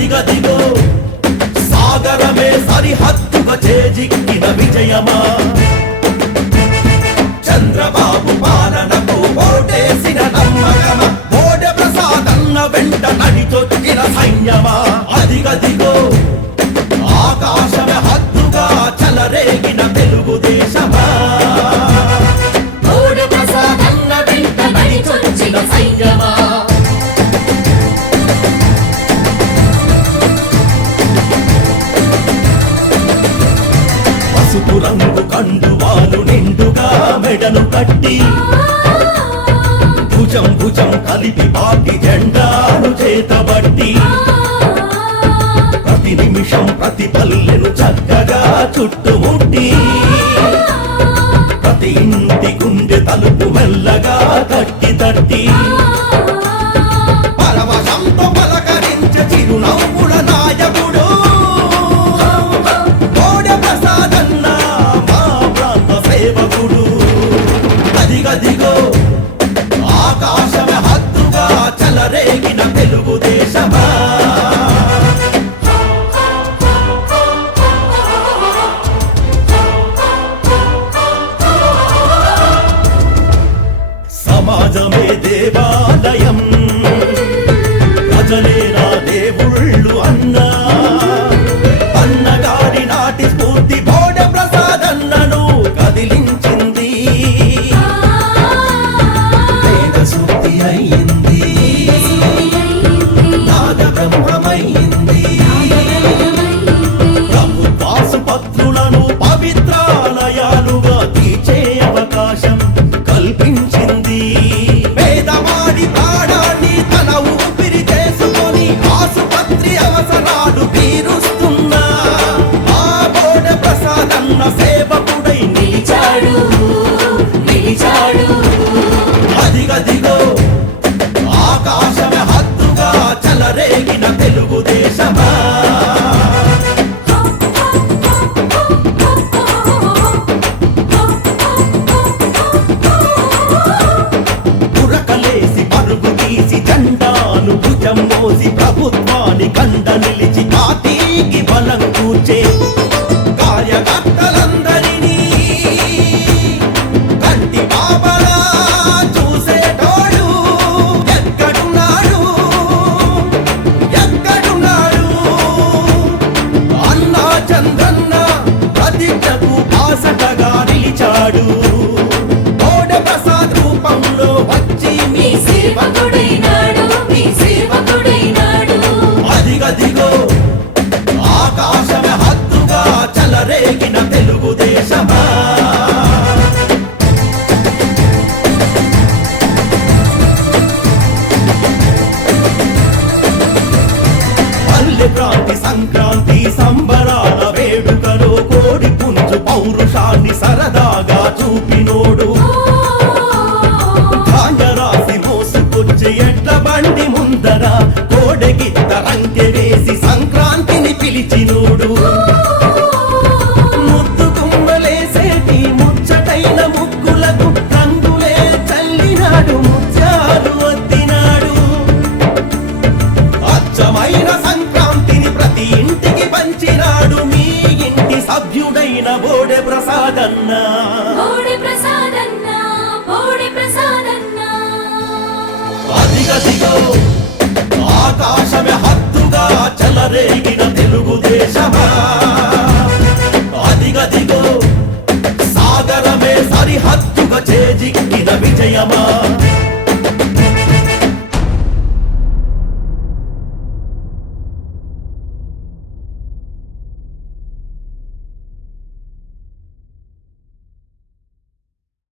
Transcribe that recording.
దిగదిగో సాగరమే సరిహద్దుగా చేజిక్కిన విజయమా? చంద్రబాబు పాలనకు ఓటేసిన నమ్మకమా? ఓడ ప్రసాదన్న వెంట నడిచొచ్చిన సైన్యమా అదిగదిగో మెడను కట్టి భుజం భుజం కలిపి పాటి జెండాను చేతబట్టి ప్రతి నిమిషం ప్రతి పల్లెను చక్కగా చుట్టుముట్టి ప్రతి ఇంటి గుండె తలుపు మెల్లగా కట్టి సమాజమే దేవాలయం. ప్రజలే నా దేవుళ్ళు అన్నా. అన్నగారి నాటి స్ఫూర్తి బోడ ప్రసాదన్నను కదిలించింది. వేద శుద్ధి అయింది. నాద బ్రహ్మమైంది ప్రభుత్వాసుపత్రులను పవిత్రాలయాలుగా Yeah, ప్రాంతి సంక్రాంతి సంబరాల వేడుకలో కోడి పుంజు పౌరుషాన్ని సరదాగా చూపినోడు. ధాన్యరాశి మోసుకొచ్చి ఎట్ల బండి ముందర కోడెగిత్త రంకె వేసి సంక్రాంతిని పిలిచినోడు. సభ్యుడైన బోడె ప్రసాదన్నా. అదిగదిగో ఆకాశమే హద్దుగా చలరేగిన తెలుగుదేశమా అదిగదిగో సాగరమే సరిహద్దుగా చేజిక్కిన విజయమా?